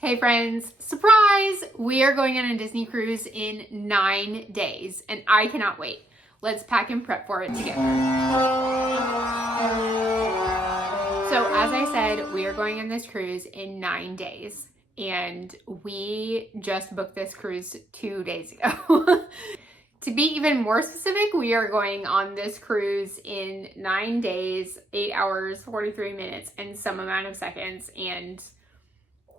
Hey friends, surprise! We are going on a Disney cruise in 9 days and I cannot wait. Let's pack and prep for it together. So as I said, we are going on this cruise in 9 days and we just booked this cruise 2 days ago. To be even more specific, we are going on this cruise in 9 days, 8 hours, 43 minutes, and some amount of seconds, and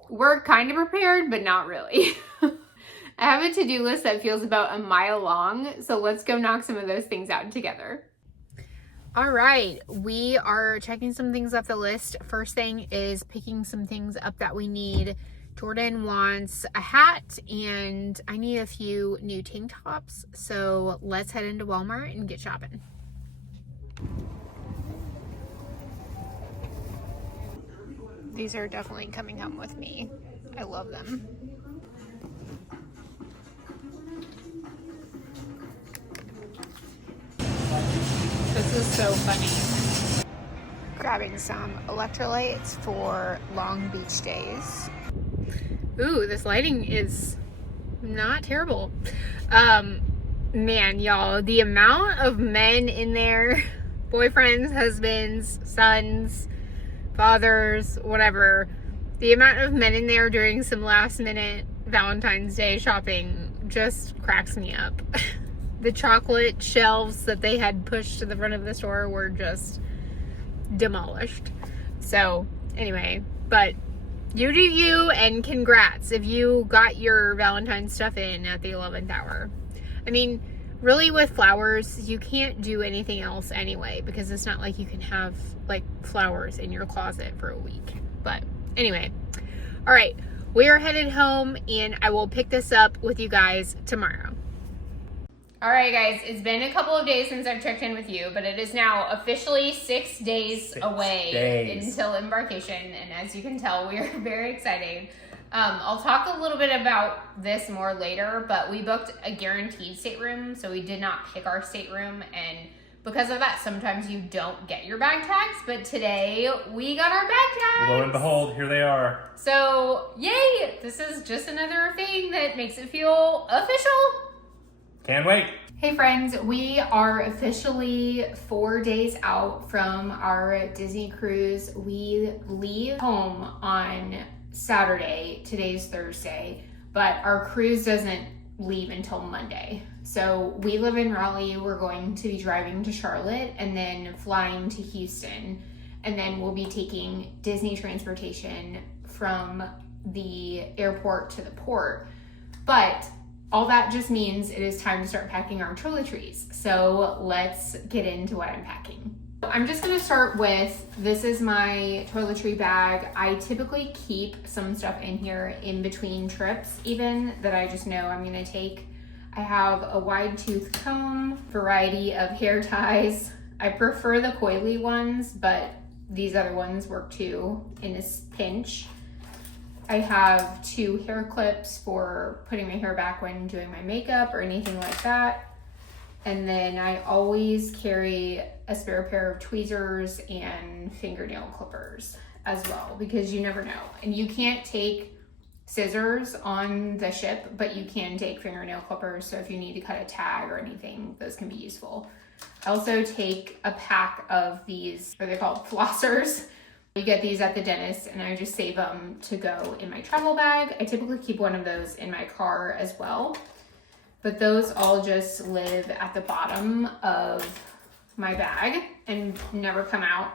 we're kind of prepared, but not really. I have a to-do list that feels about a mile long, so let's go knock some of those things out together. All right, we are checking some things off the list. First thing is picking some things up that we need. Jordan wants a hat and I need a few new tank tops. So let's head into Walmart and get shopping. These are definitely coming home with me. I love them. This is so funny. Grabbing some electrolytes for Long Beach days. Ooh, this lighting is not terrible. Man, y'all, the amount of men in there, boyfriends, husbands, sons, fathers, whatever, the amount of men in there doing some last minute Valentine's Day shopping just cracks me up. The chocolate shelves that they had pushed to the front of the store were just demolished. So anyway, but you do you, and congrats if you got your Valentine's stuff in at the 11th hour. I mean, really with flowers, you can't do anything else anyway, because it's not like you can have like flowers in your closet for a week. But anyway, all right, we are headed home and I will pick this up with you guys tomorrow. All right, guys, it's been a couple of days since I've checked in with you, but it is now officially 6 days away until embarkation. And as you can tell, we are very excited. I'll talk a little bit about this more later, but we booked a guaranteed stateroom, so we did not pick our stateroom. And because of that, sometimes you don't get your bag tags, but today we got our bag tags. Lo and behold, here they are. So, yay! This is just another thing that makes it feel official. Can't wait. Hey friends, we are officially 4 days out from our Disney cruise. We leave home on Saturday. Today's Thursday, but our cruise doesn't leave until Monday. So we live in Raleigh. We're going to be driving to Charlotte and then flying to Houston. And then we'll be taking Disney transportation from the airport to the port. But all that just means it is time to start packing our toiletries. So let's get into what I'm packing. I'm just gonna start with, this is my toiletry bag. I typically keep some stuff in here in between trips even that I just know I'm gonna take. I have a wide tooth comb, variety of hair ties. I prefer the coily ones, but these other ones work too in this pinch. I have 2 hair clips for putting my hair back when doing my makeup or anything like that. And then I always carry a spare pair of tweezers and fingernail clippers as well, because you never know. And you can't take scissors on the ship, but you can take fingernail clippers. So if you need to cut a tag or anything, those can be useful. I also take a pack of these, what are they called, flossers. You get these at the dentist and I just save them to go in my travel bag. I typically keep one of those in my car as well, but those all just live at the bottom of my bag and never come out.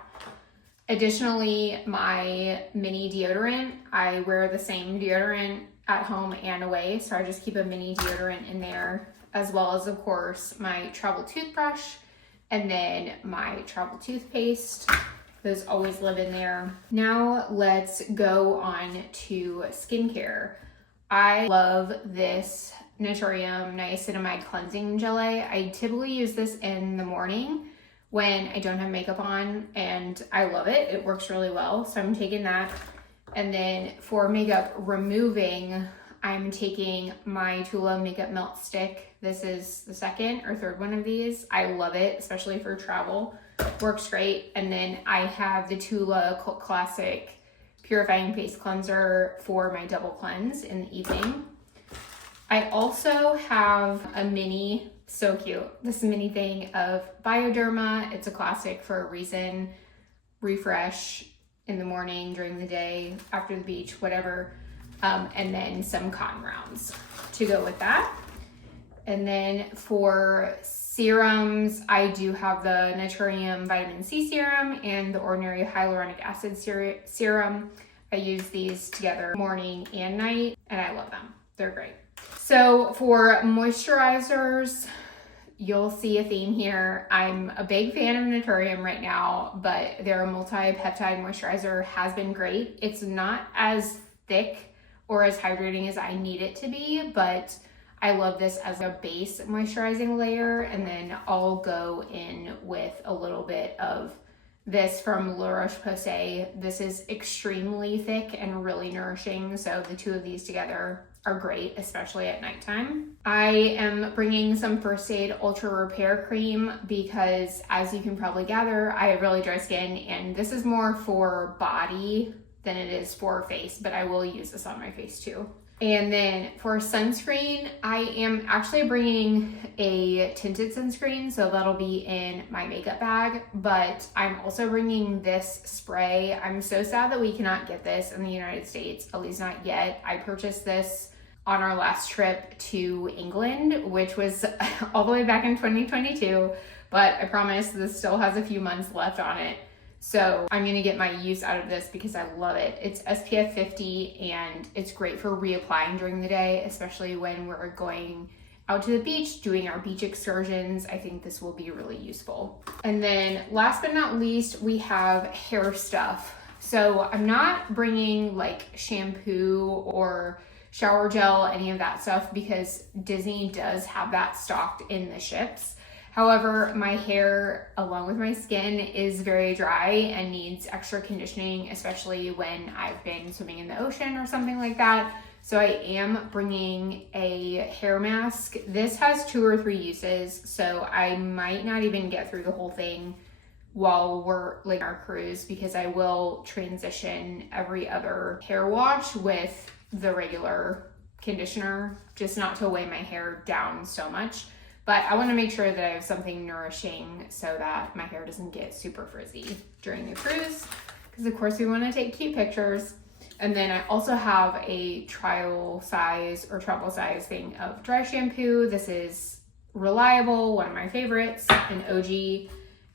Additionally, my mini deodorant, I wear the same deodorant at home and away, so I just keep a mini deodorant in there, as well as of course my travel toothbrush and then my travel toothpaste. Those always live in there. Now let's go on to skincare. I love this Naturium Niacinamide Cleansing Gelée. I typically use this in the morning when I don't have makeup on, and I love it. It works really well, so I'm taking that. And then for makeup removing, I'm taking my Tula Makeup Melt Stick. This is the second or third one of these. I love it, especially for travel. Works great. And then I have the Tula Cult Classic purifying face cleanser for my double cleanse in the evening. I also have a mini, so cute, this mini thing of Bioderma. It's a classic for a reason. Refresh in the morning, during the day, after the beach, whatever. And then some cotton rounds to go with that. And then for serums, I do have the Naturium Vitamin C Serum and the Ordinary Hyaluronic Acid Serum. I use these together morning and night, and I love them. They're great. So for moisturizers, you'll see a theme here. I'm a big fan of Naturium right now, but their multi-peptide moisturizer has been great. It's not as thick or as hydrating as I need it to be, but I love this as a base moisturizing layer, and then I'll go in with a little bit of this from La Roche-Posay. This is extremely thick and really nourishing, so the two of these together are great, especially at nighttime. I am bringing some First Aid Ultra Repair Cream because, as you can probably gather, I have really dry skin, and this is more for body than it is for face, but I will use this on my face too. And then for sunscreen, I am actually bringing a tinted sunscreen, so that'll be in my makeup bag, but I'm also bringing this spray. I'm so sad that we cannot get this in the United States, at least not yet. I purchased this on our last trip to England, which was all the way back in 2022, but I promise this still has a few months left on it. So I'm gonna get my use out of this because I love it. It's SPF 50 and it's great for reapplying during the day, especially when we're going out to the beach, doing our beach excursions. I think this will be really useful. And then last but not least, we have hair stuff. So I'm not bringing like shampoo or shower gel, any of that stuff, because Disney does have that stocked in the ships. However, my hair, along with my skin, is very dry and needs extra conditioning, especially when I've been swimming in the ocean or something like that. So I am bringing a hair mask. This has 2 or 3 uses, so I might not even get through the whole thing while we're like our cruise, because I will transition every other hair wash with the regular conditioner, just not to weigh my hair down so much. But I want to make sure that I have something nourishing so that my hair doesn't get super frizzy during the cruise, because of course we want to take cute pictures. And then I also have a trial size or travel size thing of dry shampoo. This is reliable, one of my favorites, an OG.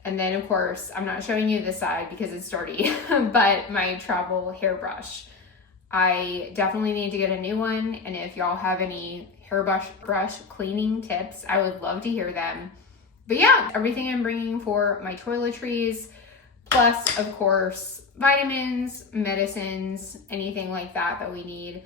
And then of course, I'm not showing you this side because it's dirty, but my travel hairbrush. I definitely need to get a new one, and if y'all have any hairbrush cleaning tips, I would love to hear them. But yeah, everything I'm bringing for my toiletries, plus of course vitamins, medicines, anything like that we need.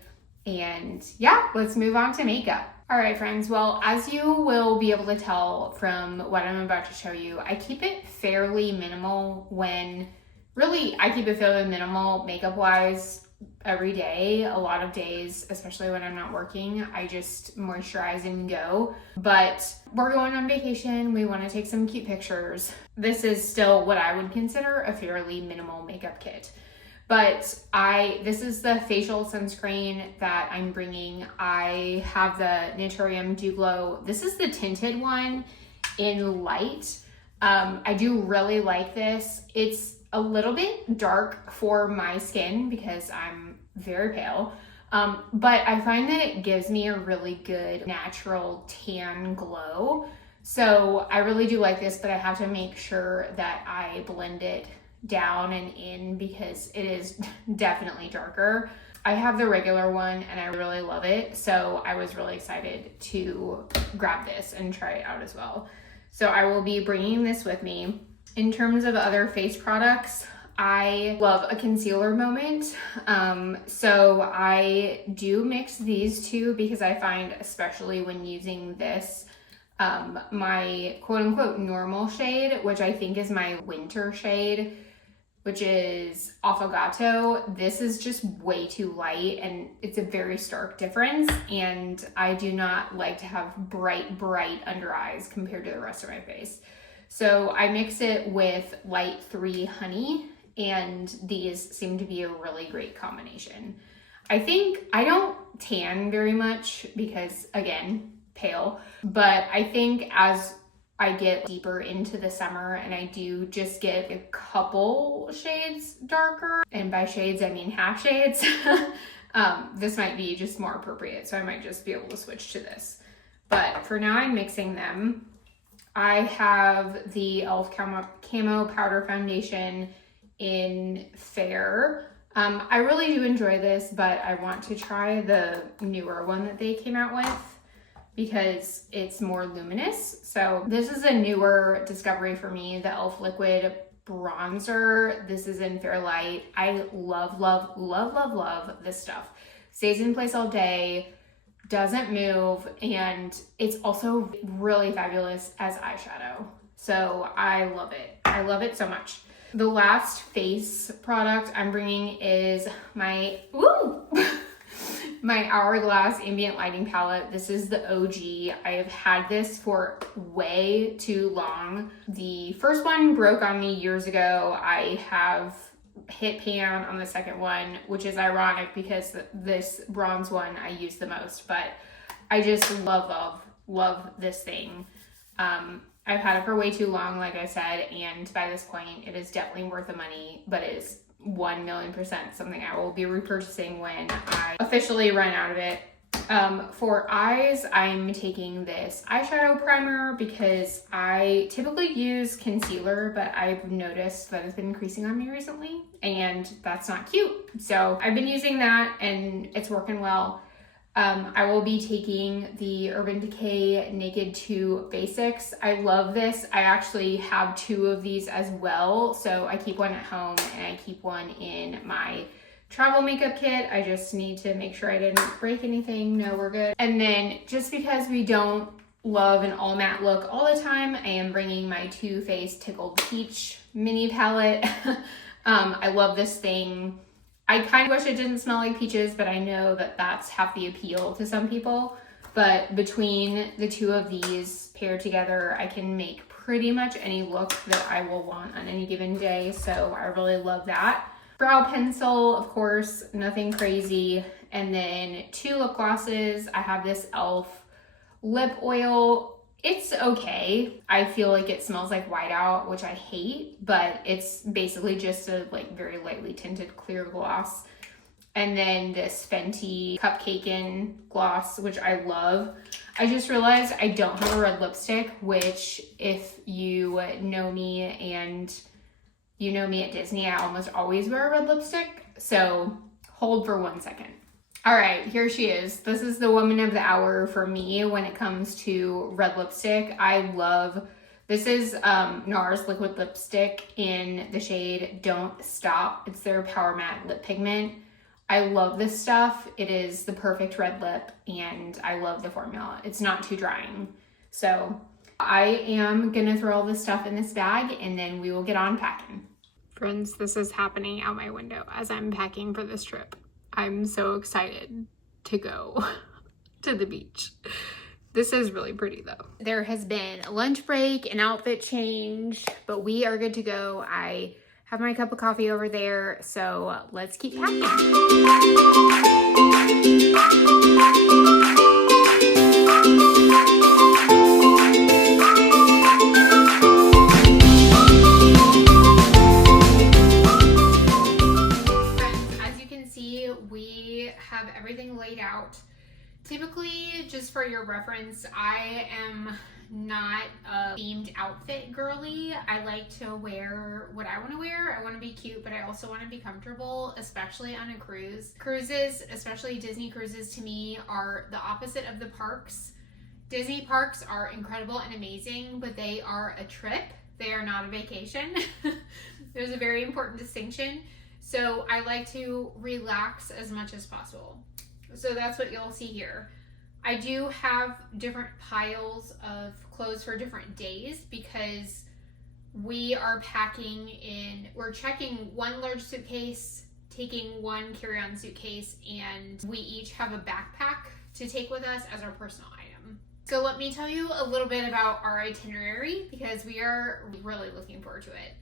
And yeah, let's move on to makeup. All right, friends, well, as you will be able to tell from what I'm about to show you, I keep it fairly minimal I keep it fairly minimal makeup wise every day. A lot of days, especially when I'm not working, I just moisturize and go. But we're going on vacation, we want to take some cute pictures. This is still what I would consider a fairly minimal makeup kit. But this is the facial sunscreen that I'm bringing. I have the Naturium Dew Glow. This is the tinted one in light. I do really like this. It's a little bit dark for my skin because I'm very pale, but I find that it gives me a really good natural tan glow. So I really do like this, but I have to make sure that I blend it down and in because it is definitely darker. I have the regular one and I really love it, so I was really excited to grab this and try it out as well. So I will be bringing this with me. In terms of other face products, I love a concealer moment. So I do mix these two because I find, especially when using this, my quote unquote normal shade, which I think is my winter shade, which is Affogato. This is just way too light and it's a very stark difference. And I do not like to have bright under eyes compared to the rest of my face. So I mix it with Light 3 Honey and these seem to be a really great combination. I think I don't tan very much because, again, pale, but I think as I get deeper into the summer and I do just get a couple shades darker, and by shades I mean half shades, this might be just more appropriate, so I might just be able to switch to this. But for now I'm mixing them. I have the e.l.f. Camo Powder Foundation in Fair. I really do enjoy this, but I want to try the newer one that they came out with because it's more luminous. So this is a newer discovery for me, the e.l.f. Liquid Bronzer. This is in Fair Light. I love, love, love, love, love this stuff. Stays in place all day, doesn't move, and it's also really fabulous as eyeshadow. So I love it. I love it so much. The last face product I'm bringing is my my Hourglass Ambient Lighting Palette. This is the OG. I have had this for way too long. The first one broke on me years ago. I have hit pan on the second one, which is ironic because this bronze one I use the most, but I just love this thing. I've had it for way too long, like I said, and by this point it is definitely worth the money, but it is 1,000,000% something I will be repurchasing when I officially run out of it. For eyes, I'm taking this eyeshadow primer because I typically use concealer, but I've noticed that it's been increasing on me recently, and that's not cute. So I've been using that and it's working well. I will be taking the Urban Decay Naked 2 Basics. I love this. I actually have 2 of these as well. So I keep one at home and I keep one in my travel makeup kit. I just need to make sure I didn't break anything. No, we're good. And then just because we don't love an all matte look all the time, I am bringing my Too Faced Tickled Peach mini palette. I love this thing. I kind of wish it didn't smell like peaches, but I know that that's half the appeal to some people. But between the 2 of these paired together, I can make pretty much any look that I will want on any given day. So I really love that. Brow pencil, of course, nothing crazy. And then 2 lip glosses. I have this e.l.f. lip oil. It's okay. I feel like it smells like whiteout, which I hate, but it's basically just a very lightly tinted clear gloss. And then this Fenty Cupcakin gloss, which I love. I just realized I don't have a red lipstick, which if you know me and you know me at Disney, I almost always wear a red lipstick. So hold for 1 second. All right, here she is. This is the woman of the hour for me when it comes to red lipstick. This is NARS liquid lipstick in the shade Don't Stop. It's their Power Matte Lip Pigment. I love this stuff. It is the perfect red lip and I love the formula. It's not too drying. So I am gonna throw all this stuff in this bag and then we will get on packing. Friends, this is happening out my window as I'm packing for this trip. I'm so excited to go to the beach. This is really pretty though. There has been a lunch break, an outfit change, but we are good to go. I have my cup of coffee over there, so let's keep packing. We have everything laid out. Typically, just for your reference, I am not a themed outfit girly. I like to wear what I want to wear. I want to be cute, but I also want to be comfortable, especially on a cruise. Cruises, especially Disney cruises, to me are the opposite of the parks. Disney parks are incredible and amazing, but they are a trip. They are not a vacation. There's a very important distinction. So I like to relax as much as possible. So that's what you'll see here. I do have different piles of clothes for different days because we are we're checking 1 large suitcase, taking 1 carry-on suitcase, and we each have a backpack to take with us as our personal item. So let me tell you a little bit about our itinerary because we are really looking forward to it.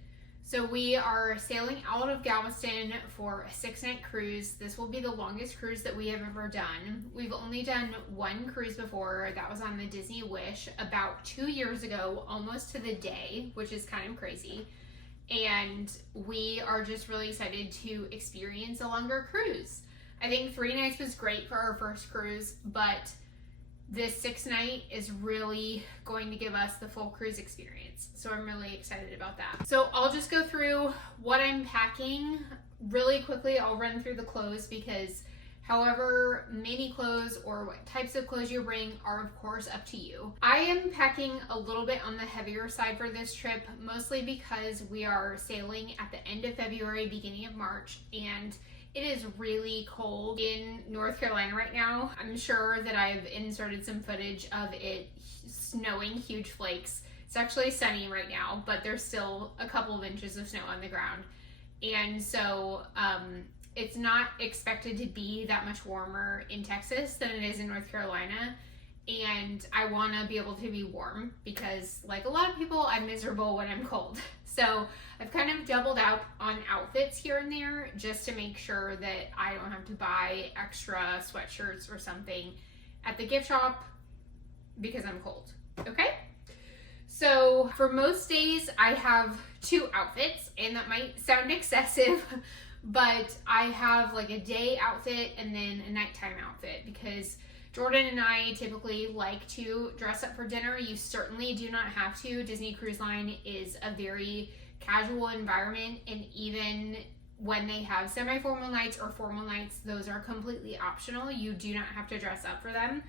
So we are sailing out of Galveston for a 6-night cruise. This will be the longest cruise that we have ever done. We've only done one cruise before. That was on the Disney Wish about 2 years ago, almost to the day, which is kind of crazy. And we are just really excited to experience a longer cruise. I think 3 nights was great for our first cruise, but this 6th night is really going to give us the full cruise experience. So I'm really excited about that. So I'll just go through what I'm packing really quickly. I'll run through the clothes because however many clothes or what types of clothes you bring are of course up to you. I am packing a little bit on the heavier side for this trip, mostly because we are sailing at the end of February, beginning of March, and it is really cold in North Carolina right now. I'm sure that I've inserted some footage of it snowing huge flakes. It's actually sunny right now, but there's still a couple of inches of snow on the ground. And so it's not expected to be that much warmer in Texas than it is in North Carolina. And I want to be able to be warm because, like a lot of people, I'm miserable when I'm cold. So I've kind of doubled out on outfits here and there just to make sure that I don't have to buy extra sweatshirts or something at the gift shop because I'm cold. Okay? So for most days I have 2 outfits, and that might sound excessive, but I have like a day outfit and then a nighttime outfit because Jordan and I typically like to dress up for dinner. You certainly do not have to. Disney Cruise Line is a very casual environment, and even when they have semi-formal nights or formal nights, those are completely optional. You do not have to dress up for them.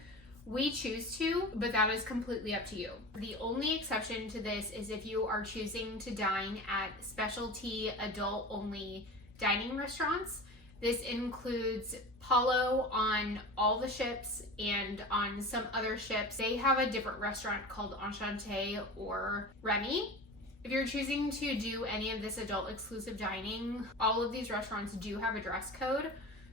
We choose to, but that is completely up to you. The only exception to this is if you are choosing to dine at specialty adult-only dining restaurants. This includes Palo on all the ships, and on some other ships, they have a different restaurant called Enchanté or Remy. If you're choosing to do any of this adult exclusive dining, all of these restaurants do have a dress code.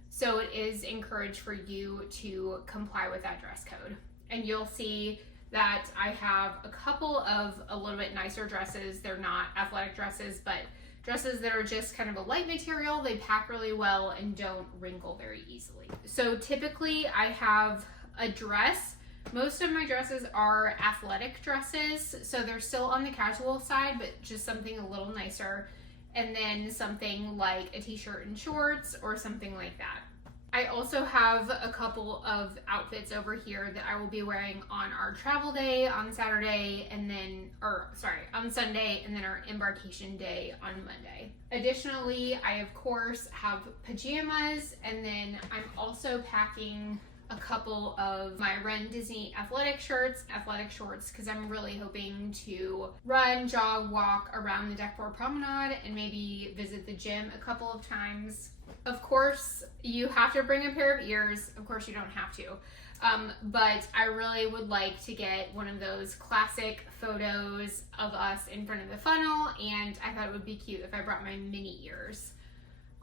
So it is encouraged for you to comply with that dress code. And you'll see that I have a couple of a little bit nicer dresses. They're not athletic dresses, but dresses that are just kind of a light material. They pack really well and don't wrinkle very easily. So typically I have a dress. Most of my dresses are athletic dresses, so they're still on the casual side, but just something a little nicer. And then something like a t-shirt and shorts or something like that. I also have a couple of outfits over here that I will be wearing on our travel day on Saturday on Sunday, and then our embarkation day on Monday. Additionally, I of course have pajamas, and then I'm also packing a couple of my Run Disney athletic shorts, because I'm really hoping to run, jog, walk around the deck board promenade and maybe visit the gym a couple of times. Of course, you have to bring a pair of ears. Of course, you don't have to. But I really would like to get one of those classic photos of us in front of the funnel, and I thought it would be cute if I brought my mini ears.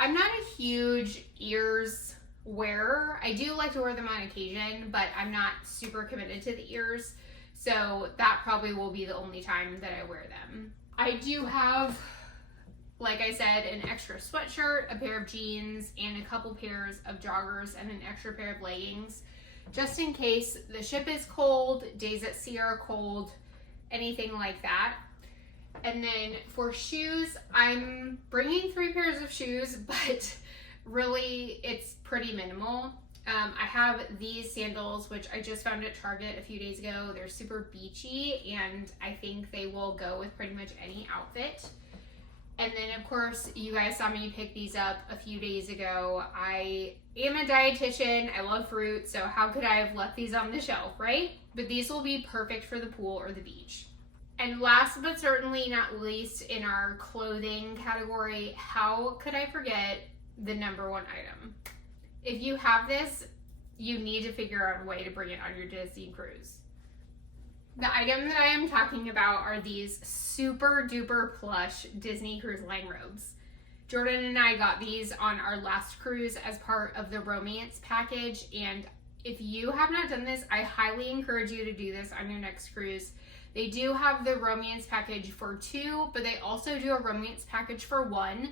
I'm not a huge ears wearer. I do like to wear them on occasion, but I'm not super committed to the ears, so that probably will be the only time that I wear them. I do have, like I said, an extra sweatshirt, a pair of jeans, and a couple pairs of joggers and an extra pair of leggings, just in case the ship is cold, days at sea are cold, anything like that. And then for shoes, I'm bringing 3 pairs of shoes, but really it's pretty minimal. I have these sandals, which I just found at Target a few days ago. They're super beachy, and I think they will go with pretty much any outfit. And then of course, you guys saw me pick these up a few days ago. I am a dietitian. I love fruit, so how could I have left these on the shelf, right? But these will be perfect for the pool or the beach. And last but certainly not least, in our clothing category, how could I forget the number one item? If you have this, you need to figure out a way to bring it on your Disney cruise. The item that I am talking about are these super duper plush Disney Cruise Line robes. Jordan and I got these on our last cruise as part of the romance package, and If you have not done this, I highly encourage you to do this on your next cruise. They do have the romance package for 2, but they also do a romance package for 1,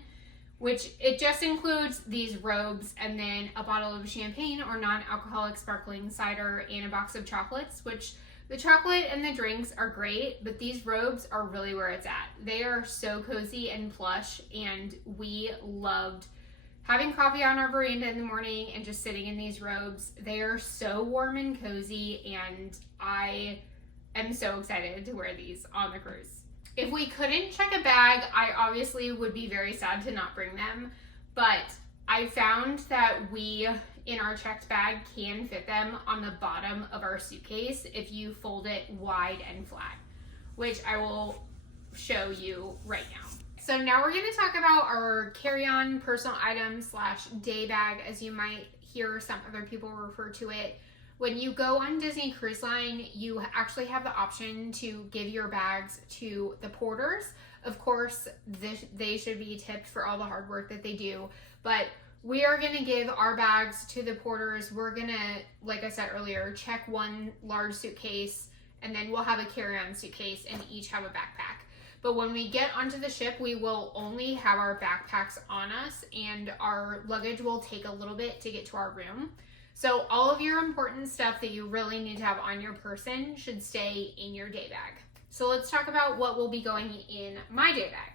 which it just includes these robes and then a bottle of champagne or non-alcoholic sparkling cider and a box of chocolates, which the chocolate and the drinks are great, but these robes are really where it's at. They are so cozy and plush, and we loved having coffee on our veranda in the morning and just sitting in these robes. They are so warm and cozy, and I am so excited to wear these on the cruise. If we couldn't check a bag, I obviously would be very sad to not bring them, but I found that we, in our checked bag, can fit them on the bottom of our suitcase if you fold it wide and flat, which I will show you right now. So now we're going to talk about our carry-on personal items / day bag, as you might hear some other people refer to it. When you go on Disney Cruise Line, you actually have the option to give your bags to the porters. Of course, they should be tipped for all the hard work that they do, but we are going to give our bags to the porters. We're going to, like I said earlier, check one large suitcase, and then we'll have a carry-on suitcase and each have a backpack. But when we get onto the ship, we will only have our backpacks on us, and our luggage will take a little bit to get to our room. So all of your important stuff that you really need to have on your person should stay in your day bag. So let's talk about what will be going in my day bag.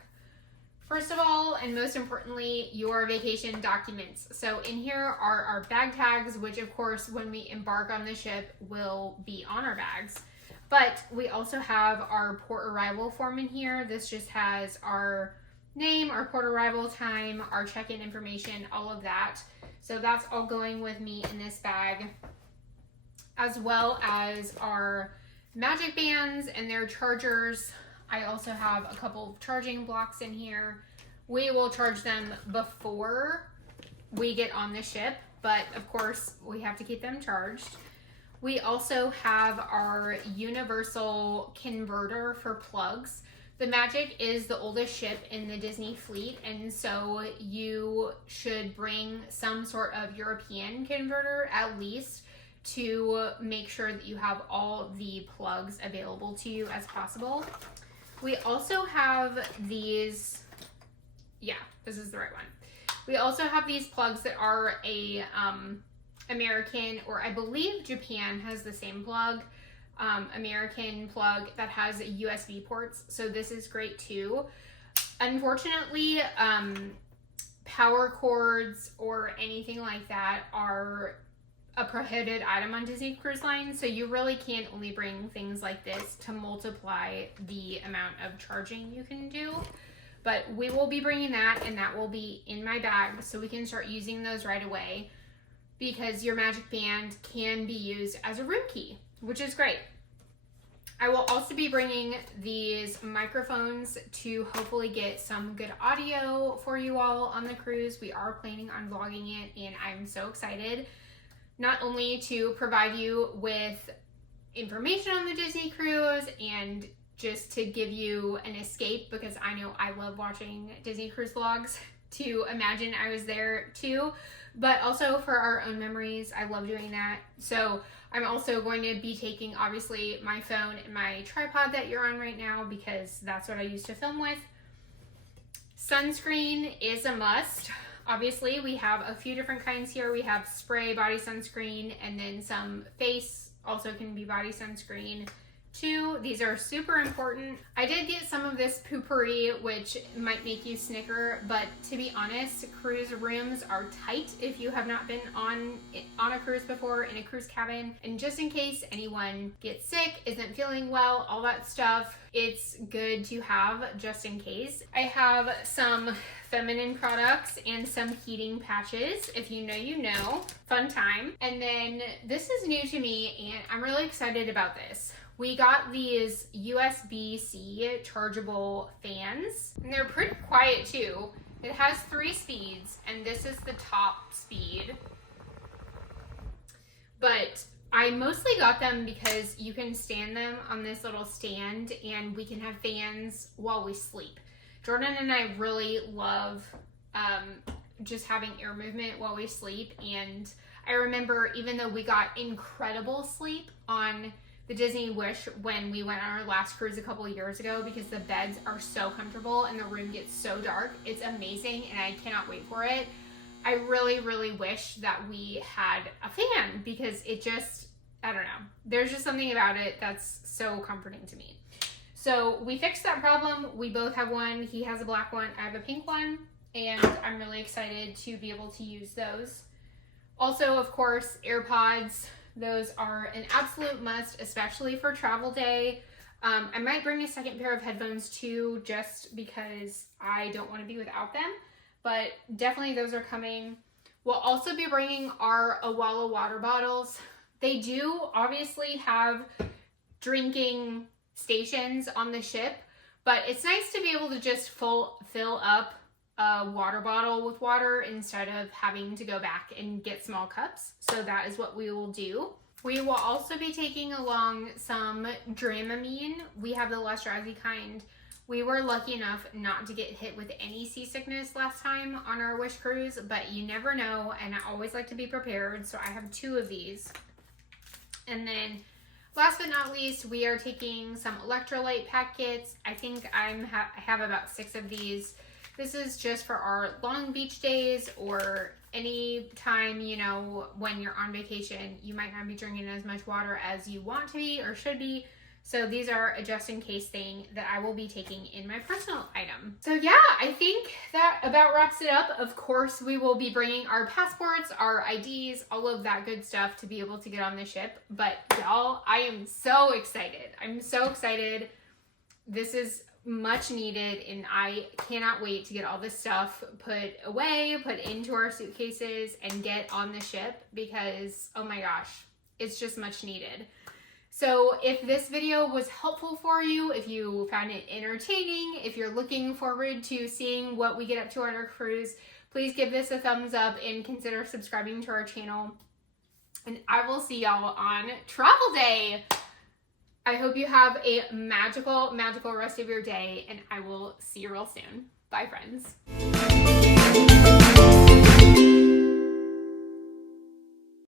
First of all, and most importantly, your vacation documents. So in here are our bag tags, which of course, when we embark on the ship, will be on our bags. But we also have our port arrival form in here. This just has our name, our port arrival time, our check-in information, all of that. So that's all going with me in this bag, as well as our magic bands and their chargers. I also have a couple of charging blocks in here. We will charge them before we get on the ship, but of course we have to keep them charged. We also have our universal converter for plugs. The Magic is the oldest ship in the Disney fleet, and so you should bring some sort of European converter at least to make sure that you have all the plugs available to you as possible. We also have these, this is the right one. We also have these plugs that are a American, or I believe Japan has the same plug, American plug that has USB ports. So this is great too. Unfortunately, power cords or anything like that are a prohibited item on Disney Cruise Line. So you really can only bring things like this to multiply the amount of charging you can do. But we will be bringing that, and that will be in my bag so we can start using those right away, because your Magic Band can be used as a room key, which is great. I will also be bringing these microphones to hopefully get some good audio for you all on the cruise. We are planning on vlogging it, and I'm so excited not only to provide you with information on the Disney cruise and just to give you an escape, because I know I love watching Disney cruise vlogs, to imagine I was there too, but also for our own memories. I love doing that. So I'm also going to be taking, obviously, my phone and my tripod that you're on right now, because that's what I use to film with. Sunscreen is a must. Obviously, we have a few different kinds here. We have spray body sunscreen, and then some face also can be body sunscreen too. These are super important. I did get some of this poopery, which might make you snicker, but to be honest, cruise rooms are tight if you have not been on a cruise before in a cruise cabin. And just in case anyone gets sick, isn't feeling well, all that stuff, it's good to have just in case. I have some feminine products and some heating patches. If you know, you know. Fun time. And then this is new to me, and I'm really excited about this. We got these USB-C chargeable fans, and they're pretty quiet too. It has 3 speeds, and this is the top speed. But I mostly got them because you can stand them on this little stand, and we can have fans while we sleep. Jordan and I really love just having air movement while we sleep, and I remember even though we got incredible sleep on the Disney Wish when we went on our last cruise a couple of years ago, because the beds are so comfortable and the room gets so dark. It's amazing and I cannot wait for it. I really, really wish that we had a fan, because it just, I don't know. There's just something about it that's so comforting to me. So we fixed that problem. We both have one. He has a black one. I have a pink one. And I'm really excited to be able to use those. Also, of course, AirPods. Those are an absolute must, especially for travel day. I might bring a second pair of headphones too, just because I don't want to be without them. But definitely those are coming. We'll also be bringing our Awala water bottles. They do obviously have drinking stations on the ship, but it's nice to be able to just fill up a water bottle with water instead of having to go back and get small cups. So that is what we will do. We will also be taking along some Dramamine. We have the less drowsy kind. We were lucky enough not to get hit with any seasickness last time on our Wish cruise, but you never know, and I always like to be prepared, so I have 2 of these. And then last but not least, we are taking some electrolyte packets. I think I have about 6 of these. This is just for our long beach days, or any time, you know, when you're on vacation, you might not be drinking as much water as you want to be or should be. So these are a just in case thing that I will be taking in my personal item. So yeah, I think that about wraps it up. Of course, we will be bringing our passports, our IDs, all of that good stuff to be able to get on the ship. But y'all, I am so excited. I'm so excited. This is much needed, and I cannot wait to get all this stuff put away, put into our suitcases, and get on the ship, because oh my gosh, it's just much needed. So if this video was helpful for you, if you found it entertaining, if you're looking forward to seeing what we get up to on our cruise, please give this a thumbs up and consider subscribing to our channel. And I will see y'all on travel day. I hope you have a magical, magical rest of your day, and I will see you real soon. Bye, friends.